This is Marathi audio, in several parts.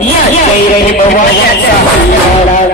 yeah, yeah, yeah,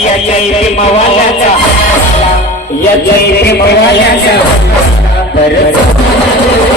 याच्या इथे मवाल्याचा याच्या इथे मवाल्याचा परत